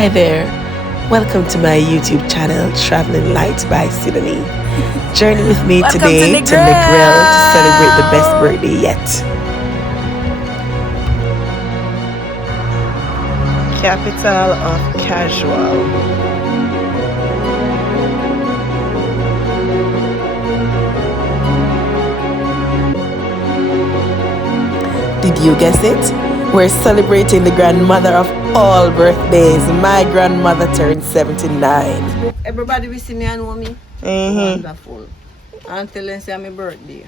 Hi there, welcome to my YouTube channel, Traveling Lights by Sydney. Journey with me today to Negril to celebrate the best birthday yet. Capital of casual. Did you guess it? We're celebrating the grandmother of all birthdays. My grandmother turned 79. Everybody will see me and know me. Wonderful. Until they say my birthday.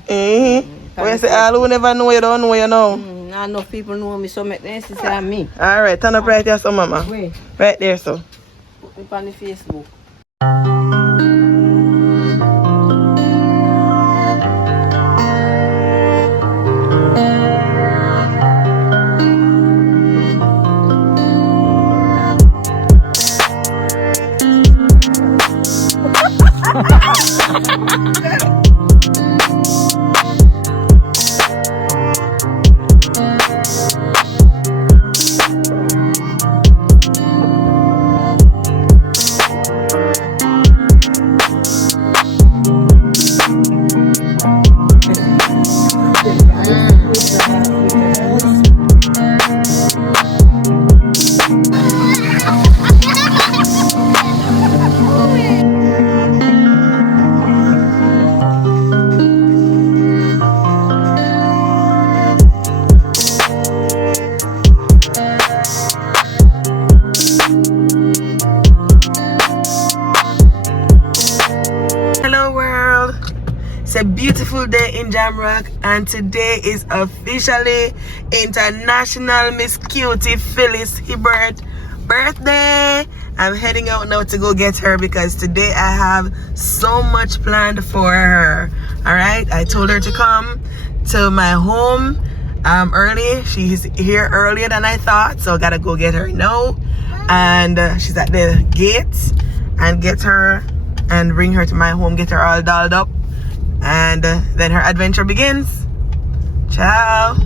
When you say all who never know you don't know you know. Not enough people know me, so make them say me. Alright, turn up right there, so mama. Wait. Right there, so. Put me on the Facebook. It's a beautiful day in Jamrock, and today is officially International Miss Cutie Phyllis Hibbert birthday. I'm heading out now to go get her because today I have so much planned for her. Alright, I told her to come to my home early. She's here earlier than I thought, so I gotta go get her now. And she's at the gate, and get her and bring her to my home, get her all dolled up. And then her adventure begins. Ciao.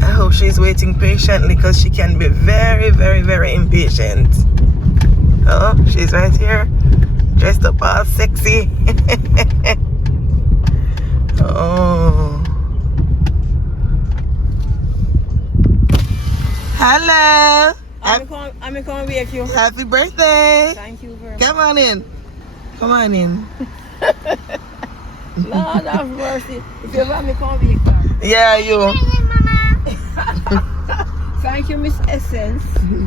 I hope she's waiting patiently because she can be very, very, very impatient. Oh, she's right here, dressed up all sexy. Oh. Hello. I'm coming wake you. Happy birthday. Thank you very much. Come on in. Come on in. Lord have mercy. If you want me, come wake her. Yeah, you. Thank you, Miss Essence.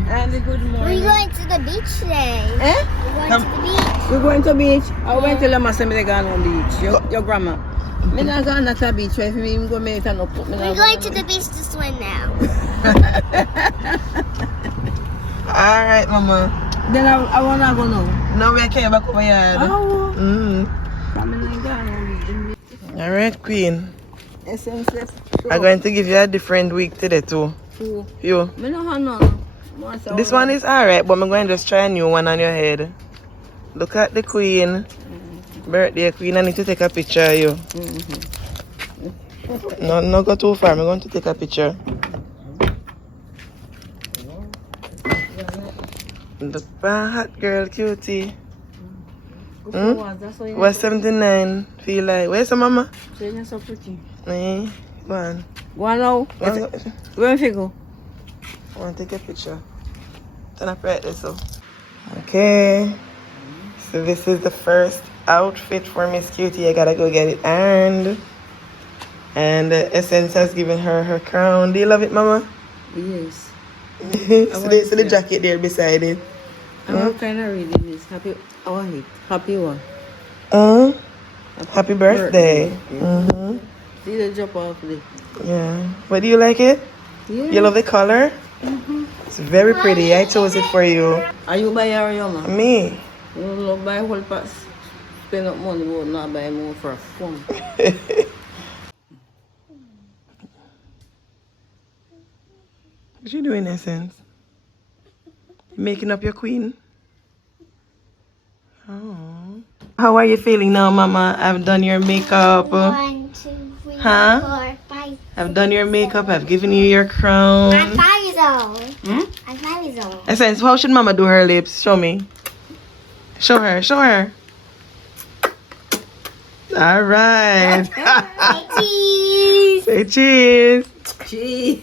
And good morning. We're going to the beach today. Eh? We're going to the beach. We're going to beach. I went to Lama say me go on beach. Your grandma. Me not going to the beach. If me go make it up. We're going to the beach to swim now. Alright, mama. Then I want to go now. Now we came back over here. Oh. Alright, Queen. Essence. I'm going to give you a different wig today too. Who? You. Me no have none. This one is alright, but I'm going to just try a new one on your head. Look at the Queen. Birthday Queen. I need to take a picture of you. No, not go too far. I'm going to take a picture. The hot girl, cutie. What's 79? Feel like. Where's the mama? You're so pretty. Hey, go on. Go on now. Where you go? I want to take a picture. Turn up right there, so. Okay. So this is the first outfit for Miss Cutie. I gotta go get it ironed. And Essence has given her her crown. Do you love it, mama? Yes. So the jacket there beside it. I'm kind of reading this. Happy. I want it. Happy one. Happy birthday. See the drop off there. Yeah. But do you like it? Yeah. You love the color? It's very pretty. I chose it for you. Are you buy your mama? Me. You love buy whole pass. Spend up money, but not buy more for fun. What you doing, Essence? Making up your queen? Oh. How are you feeling now, mama? I've done your makeup. 1, 2, 3, Huh? 4, 5. I've done your makeup. I've given you your crown. I'm 5 years old. Hmm? I'm 5 years old. Essence, how should Mama do her lips? Show me. Show her. Show her. All right. Cheese. Say cheese. Cheese.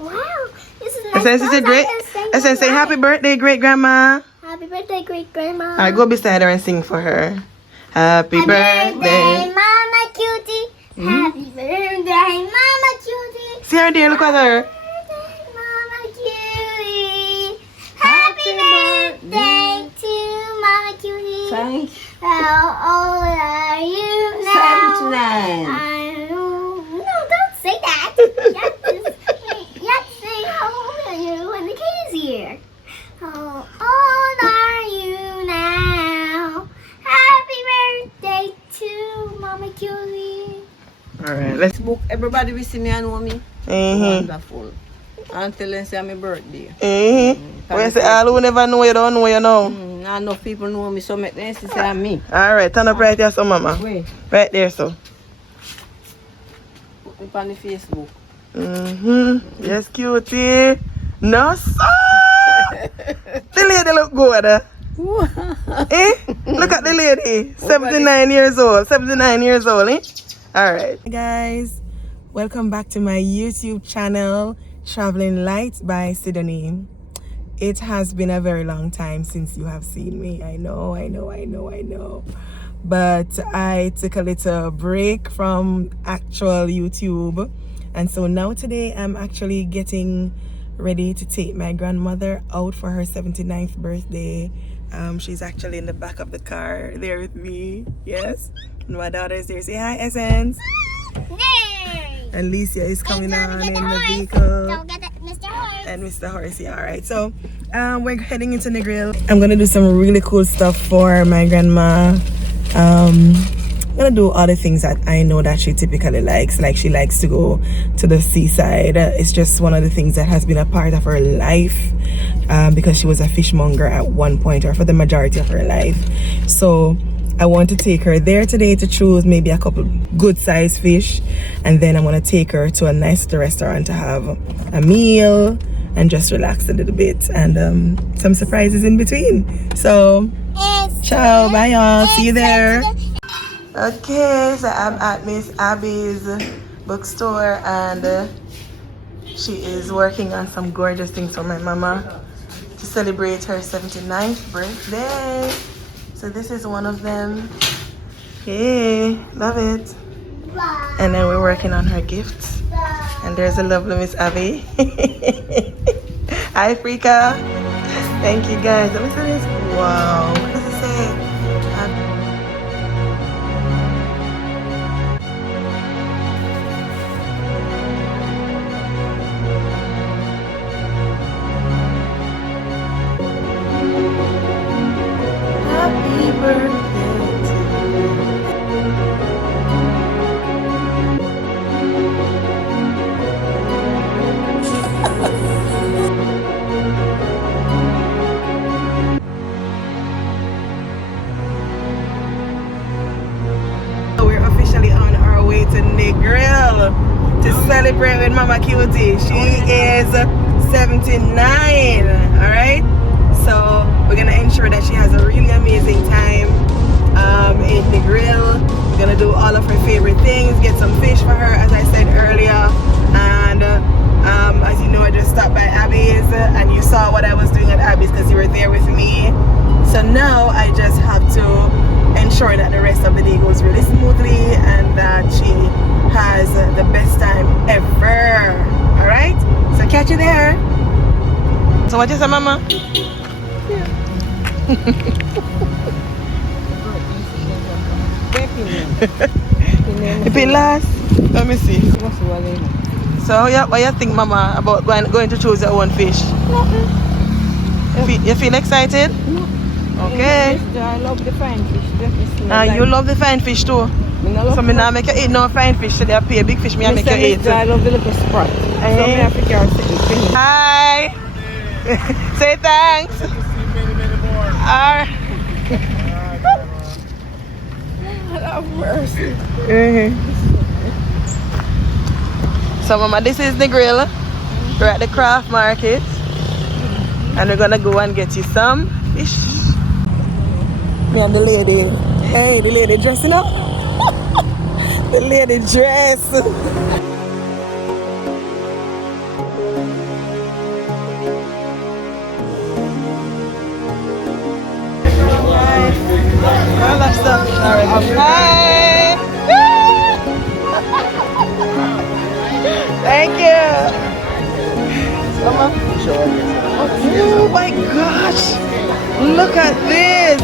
Wow. This is Essence, it's a great. Essence, say happy birthday, great grandma. Happy birthday, great grandma. All right, go beside her and sing for her. Happy birthday. Mama Cutie. Happy birthday, Mama Cutie. See her there, look at her. Birthday, Mama Cutie. Happy birthday to Mama Cutie. Thank How old are you now? 79. No, don't say that. You have to say how old are you when the kid is here. How old are you now? Happy birthday to Mama Cutie. All right, let's. Book. Everybody will see me and know me. Wonderful. Until they say my birthday. When say all who never know you don't know you know. Not enough people know me, so make them say I'm me. All right, turn up right there, so Mama. Wait, Right there, so. put me on the Facebook. Yes, cutie. No, sir. The lady look good. Eh? Look at the lady. 79 years old. 79 years old, eh? All right. Hey guys, welcome back to my YouTube channel, Traveling Light by Sidonie. It has been a very long time since you have seen me. I know. But I took a little break from actual YouTube. And so now today I'm actually getting ready to take my grandmother out for her 79th birthday. She's actually in the back of the car there with me. Yes. And my daughter is there. Say hi, Essence. Nay. And Licia is coming on in the Don't vehicle. get that, Mr. Horse. And Mr. Horsey. All right, so we're heading into the grill. I'm gonna do some really cool stuff for my grandma. I'm gonna do all the things that I know that she typically likes. Like she likes to go to the seaside. It's just one of the things that has been a part of her life, because she was a fishmonger at one point, or for the majority of her life. So I want to take her there today to choose maybe a couple good sized fish, and then I want to take her to a nice restaurant to have a meal and just relax a little bit, and some surprises in between. So ciao, bye y'all, see you there. Okay, so I'm at Miss Abby's bookstore, and she is working on some gorgeous things for my mama to celebrate her 79th birthday. So this is one of them. Hey, love it. And then we're working on her gifts. And there's a lovely Miss Abby. Hi, Frika. Thank you guys. Let me see this. Wow. What does it say? Happy birthday to you. We're officially on our way to the grill to celebrate with Mama Cutie. She is 79. Alright? So we're gonna ensure that she has a really amazing time in the grill. We're gonna do all of her favorite things, get some fish for her, as I said earlier. And as you know, I just stopped by Abby's, and you saw what I was doing at Abby's because you were there with me. So now I just have to ensure that the rest of the day goes really smoothly and that she has the best time ever. Alright? So catch you there. So what you say, Mama? If it last, let me see. So what you think, Mama, about going to choose your own fish? You feel excited? Okay. I love the fine fish. You love the fine fish too? So me now make you eat no fine fish today. I pay a big fish, me I make you eat. I love the little sprat. So me have to carry it. Hi. Say thanks. Alright. Have mercy. So Mama, this is the grill. We're at the craft market. And we're gonna go and get you some fish. Me and the lady. Hey, the lady dressing up. The lady dress. All that stuff. Hi. Thank you. Oh my gosh. Look at this.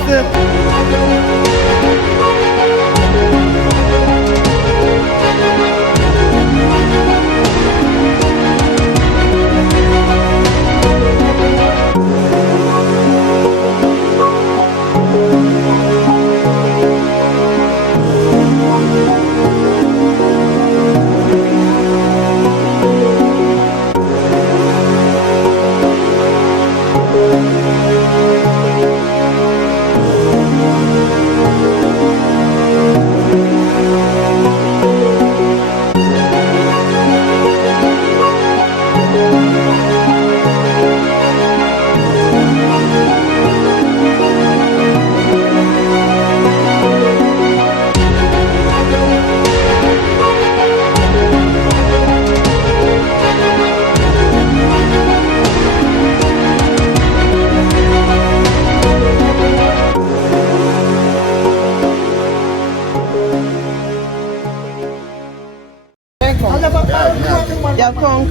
You have conch?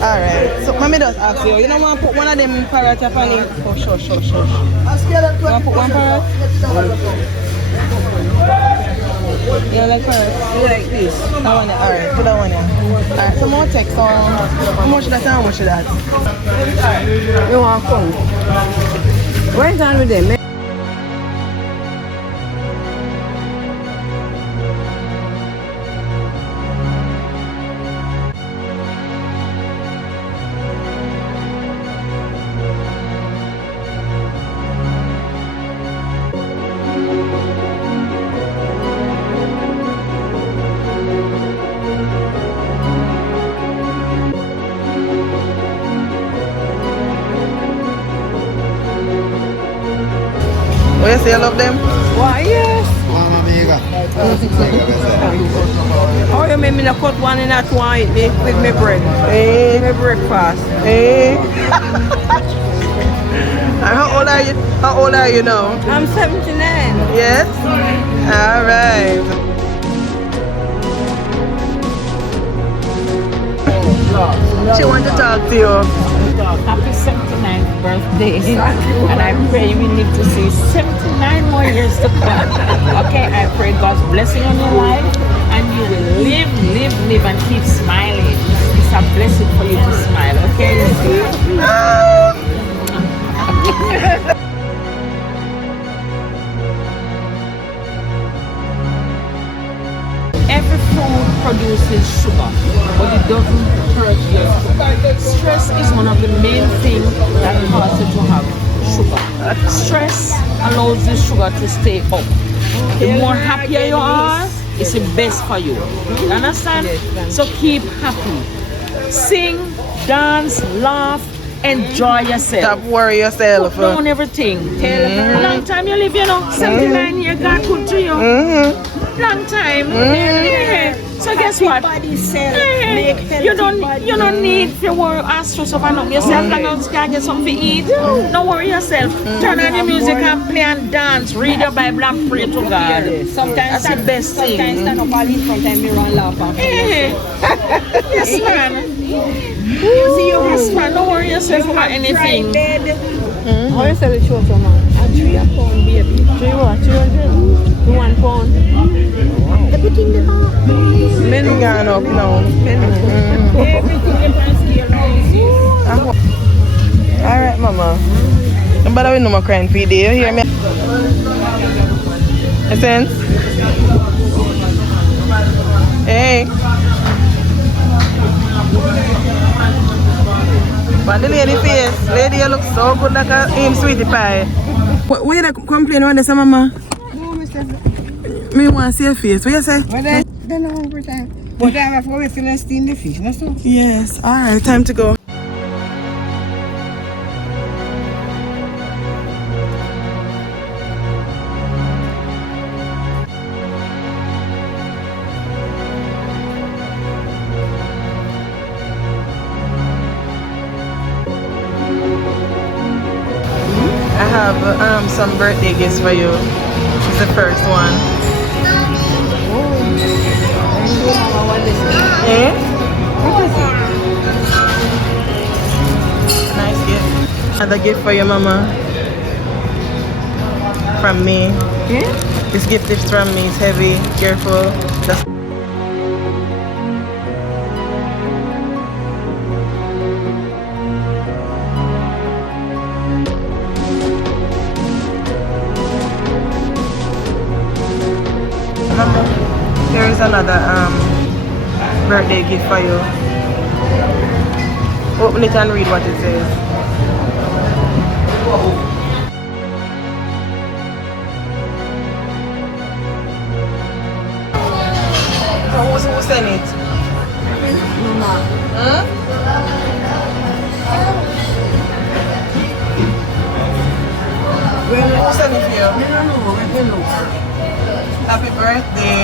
Alright. So mommy does ask you, you don't want to put one of them parrots up on it? Oh, sure. You want to put one parrot? You don't like parrots? You like this? That one, alright, put that one here. Alright, so more text, so how much that and how much that? You want conch? Where's on with them? What you say, you love them? Why, yes. Oh, you made me to cut one in that one with my bread. Hey. My breakfast. Hey. And how old are you? How old are you now? I'm 79. Yes? Alright. She wants to talk to you. Happy 79th birthday. And I pray you will live to see 79 more years to come. Okay, I pray God's blessing on your life and you will live and keep smiling. It's a blessing for you to smile, okay? Every food produces sugar, but it doesn't hurt your sugar. Stress is one of the main things that causes you to have sugar. Stress allows the sugar to stay up. The more happier you are, it's the best for you. You understand? So keep happy. Sing, dance, laugh, enjoy yourself. Stop worry yourself. Put down everything. Long time you live, 79 years, God good to you. Long time. So guess what? You don't need to worry or stress over nothing. Yourself long as you can get something to eat. Don't worry yourself. Turn on your music and play and dance. Read your Bible and pray to God. That's the best thing. Sometimes stand up all in front of me and laugh after. Yes, man. Yes, man. Don't worry yourself about anything. How you sell the short man? A 3 pound baby. 3 what? 300? 1 pound. Everything the car. Men gone up now. Everything the price. Alright, mama. Don't bother with no more crying for you, you hear me? Listen. Hey. But the lady face, lady you look so good like a him sweetie pie. What you complain about this, mama? No, Mr. Me want to see your face. What you say? But I don't know every time. But I have always still steam the fish, no so? Yes. Alright, time to go. have some birthday gifts for you. It's the first one. Eh? Nice gift. Another gift for your mama. From me. Yeah? This gift is from me. It's heavy. Careful. Just Mama, here is another birthday gift for you. Open it and read what it says. Who sent it? Mama. Huh? Who sent it for you? Happy birthday,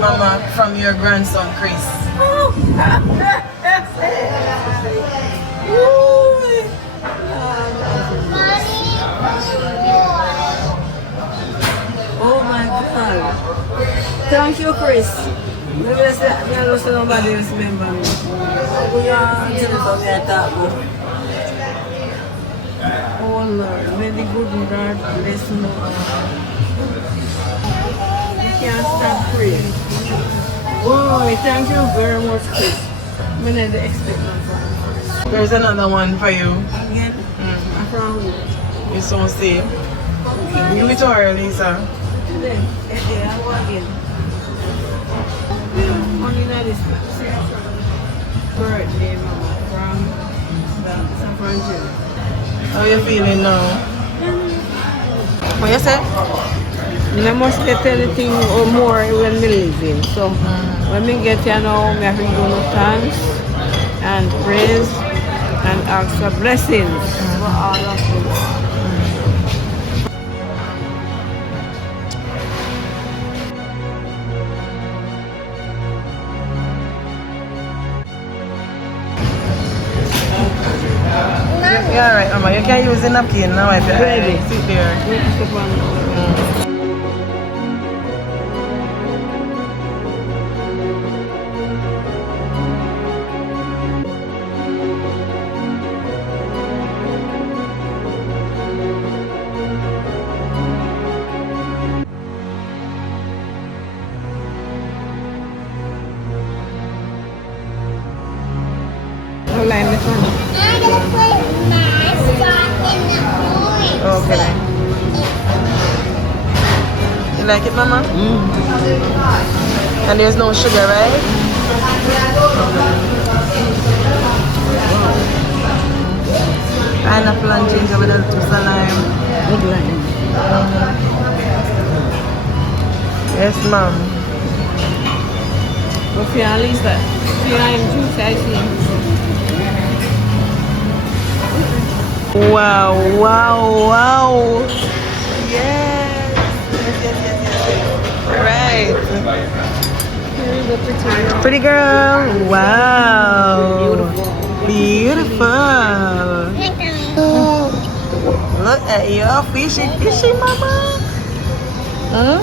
Mama, from your grandson, Chris. Oh my God. Thank you, Chris. Maybe I don't say nobody else remember me. We are for me at that book. Oh Lord, may the good Lord bless you. You can't stop praying. Oh, thank you very much, Chris. I didn't expect that. There's another one for you. Again? From who? You so safe. Give it to her, Lisa. Then, I go again. Only that is birthday, Mama, from San Francisco. How you feeling now? What you say? I must get anything or more when we live in. So when we get here now, we have to do no thanks and praise and ask for blessings for all of us. You're alright, Mama. You can use the napkin now. If you're Ready. Sit there. Line this one. I'm gonna put my straw in the orange. Okay. You like it, Mama? And there's no sugar, right? Pineapple and ginger with a twist of lime. Good line. Yes, Mom. But for at least that, lime juice, I see. Wow, wow, wow. Yes. Right. Pretty girl. Wow. Beautiful. Look at your fishy, Mama. Huh?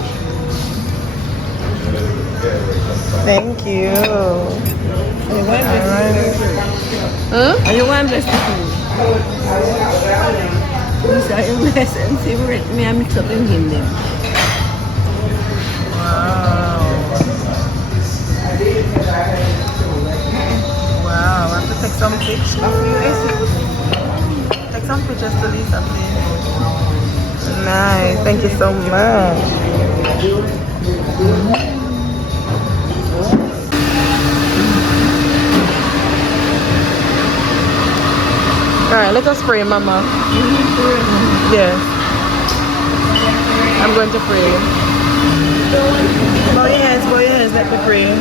Thank you. Huh? Are you want blessed to food? Are you blessed and favorite? Me, I mix up in him then. Wow. Wow. I have to take some pictures of you. Take some pictures to Lisa, please. Nice. Thank you so much. Alright, let us pray, Mama. Yes. I'm going to pray. Bow your hands, let me pray.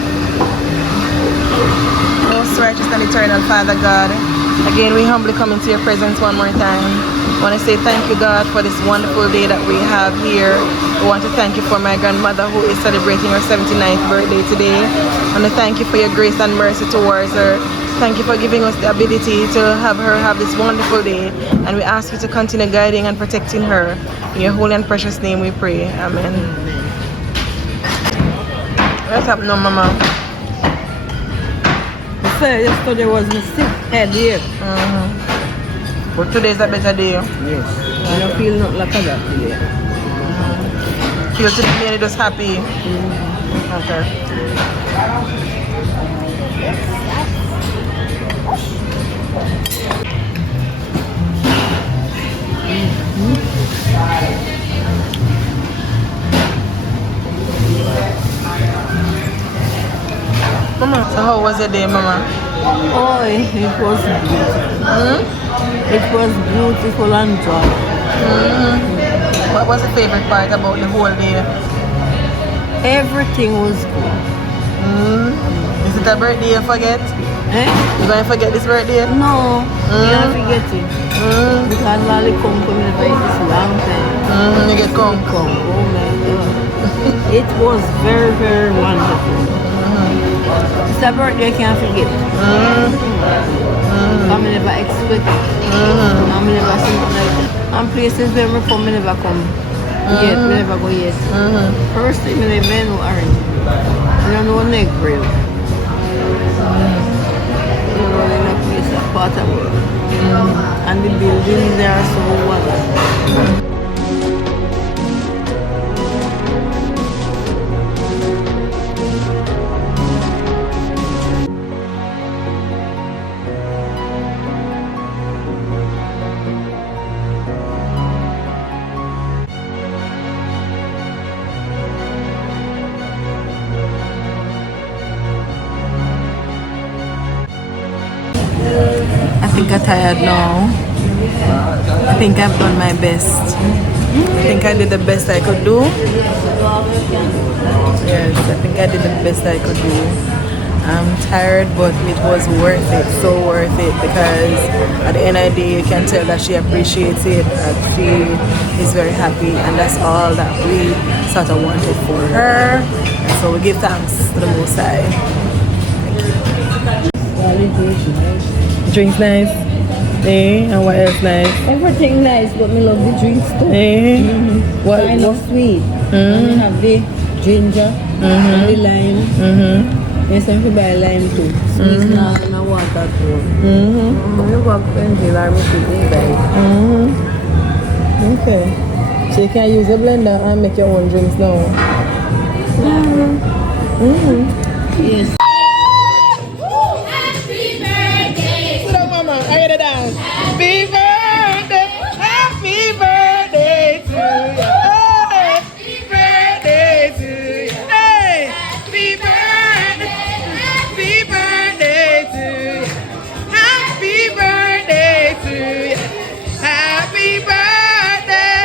Most righteous and eternal Father God, again we humbly come into your presence one more time. I want to say thank you, God, for this wonderful day that we have here. I want to thank you for my grandmother who is celebrating her 79th birthday today. I want to thank you for your grace and mercy towards her. Thank you for giving us the ability to have her have this wonderful day, and we ask you to continue guiding and protecting her. In your holy and precious name we pray. Amen. What's happening now, Mama? I said yesterday was my sick headache. But today's a better day. Yes. I don't feel not like that today. Feel today made us happy. Okay. Mama, so how was your day, Mama? Oh, it was beautiful. It was beautiful and joyful. What was the favorite part about the whole day? Everything was good. Is it a birthday you forget? Eh? You gonna forget this birthday? No, you don't forget it. Because Lali come for me for this long time. You get come. Come, oh my God. It was very, very wonderful. It's a birthday I can't forget. I never expect it. I never see it like that. And places where we come, I never come yet. We never go yet. First thing I never know orange. I don't know neck bread. You know, in a place, a part of world. And the buildings there are so wonderful. I think I'm tired now. I think I've done my best. I think I did the best I could do. Yes, I think I did the best I could do. I'm tired, but it was worth it, so worth it, because at the end of the day you can tell that she appreciates it, that she is very happy, and that's all that we sort of wanted for her. And so we give thanks to the Most High. Drinks nice. Eh? And what else nice? Everything nice, but me love the drinks too. Eh? What? Kind of sweet. And you have the ginger and the lime. Yes, I'm going to buy lime too. Squeeze now and I water too. You go up and feel like I'm Okay. So you can use a blender and make your own drinks now. Yes. Are you dance? Happy birthday to you. Happy birthday to you. Hey, happy birthday to you. Happy birthday to you. Happy birthday.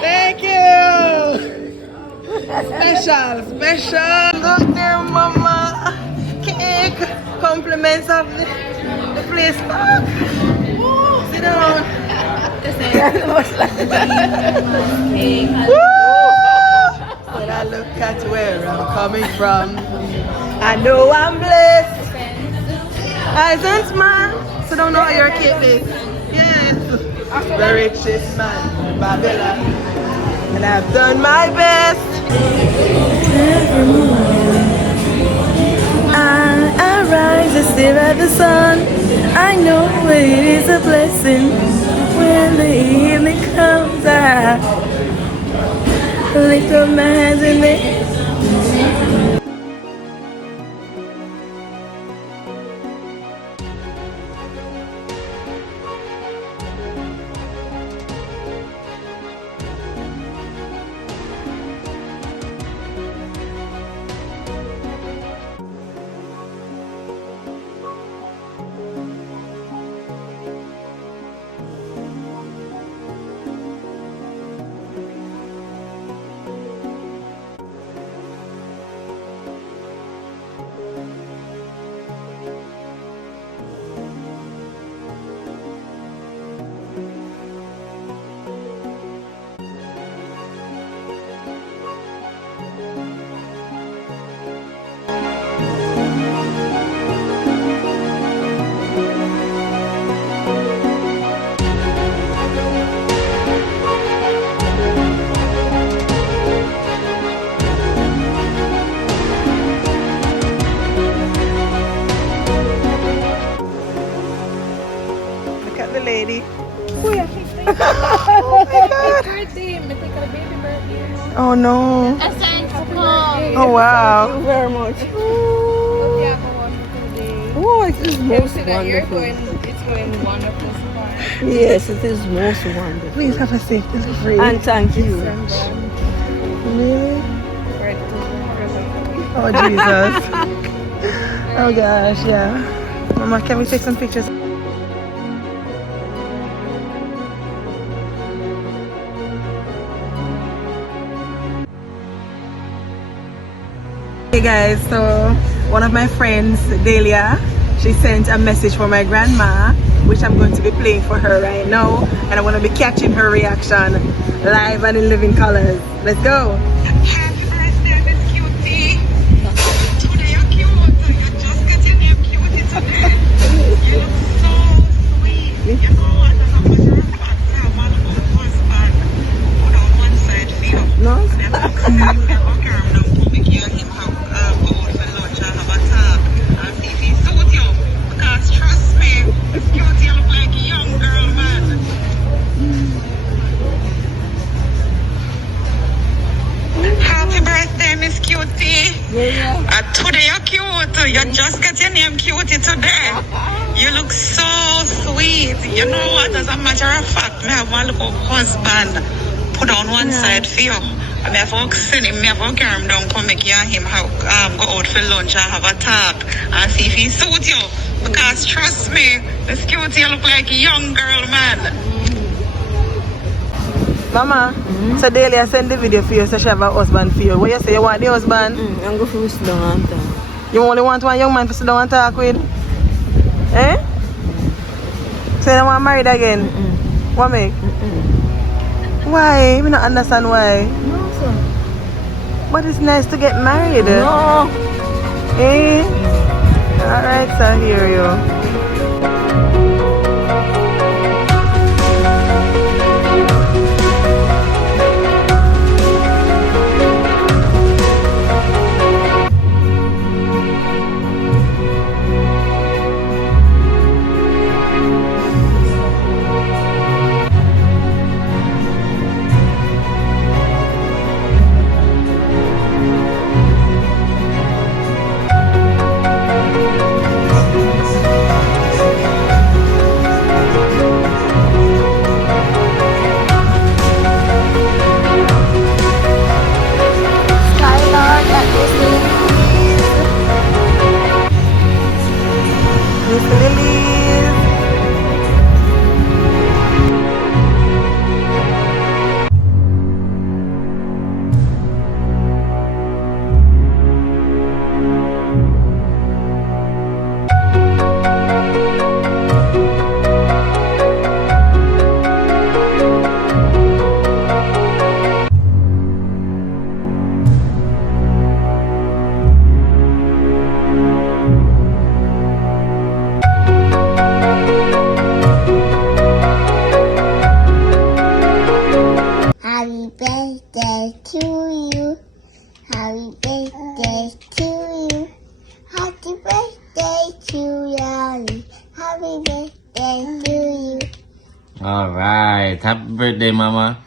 Thank you. Special. Look there, Mama. Cake. Compliments of the place. Sit down. When I look at where I'm coming from, I know I'm blessed. Isn't man? So don't know how your cake is. Yes. The richest man in Babylon. And I've done my best. Every morning I rise and stare at the sun. I know it is a blessing. When the evening comes, I lift up my hands in the lady. Wait, Oh my God. birthday. Me take a baby birthday. Oh no. Oh wow. Thank you very much. Oh, it is most wonderful. It's going wonderful. Yes, it is most wonderful. Please have a safe delivery. And thank you. Really? Oh Jesus. Oh gosh, yeah. Mama, can we take some pictures? Hey guys, so one of my friends, Delia, she sent a message for my grandma, which I'm going to be playing for her right now, and I want to be catching her reaction live and in living colors. Let's go. Happy birthday, Miss Cutie. Today you're cute. You just got your name Cutie today. You look so sweet. You know what? As a matter of fact, I want to go husband. Put on one side for you. No? Today you're cute. You just got your name Cutie today. You look so sweet. You know what? As a matter of fact, me have one little husband put on one side for you. I have to send him, I have to carry him down, come make you and him go out for lunch and have a talk and see if he suits you. Because trust me, this Cutie you look like a young girl, man. Mama, so Delia send the video for you so she have a husband for you. What you say, you want the husband? I'm going to sit down and talk. You only want one young man to sit down and talk with? Eh? So you don't want married again? What make? Why? We don't understand why. No, sir. But it's nice to get married. No. Eh? Alright, so I hear you. Happy birthday to you. Happy birthday to you. Happy birthday to you. Happy birthday to you. All right. Happy birthday, Mama.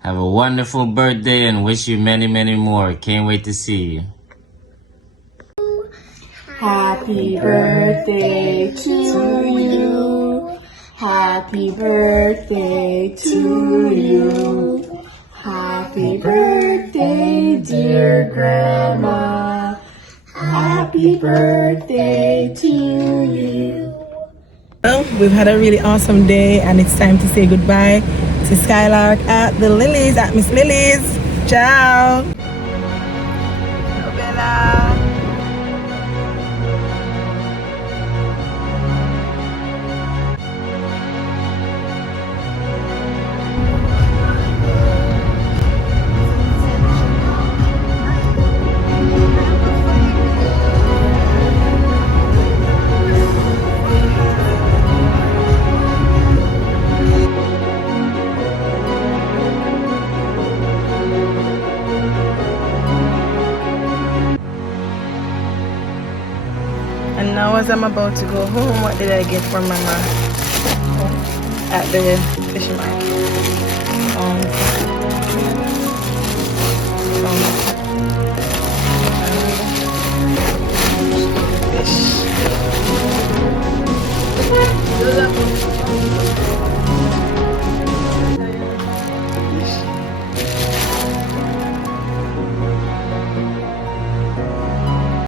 Have a wonderful birthday and wish you many, many more. Can't wait to see you. Happy birthday to you. Happy birthday to you. Happy birthday, dear Grandma. Happy birthday to you. Well, we've had a really awesome day and it's time to say goodbye to Skylark at the Lilies, at Miss Lily's. Ciao. Bella. And now as I'm about to go home, what did I get for Mama? at the fish market.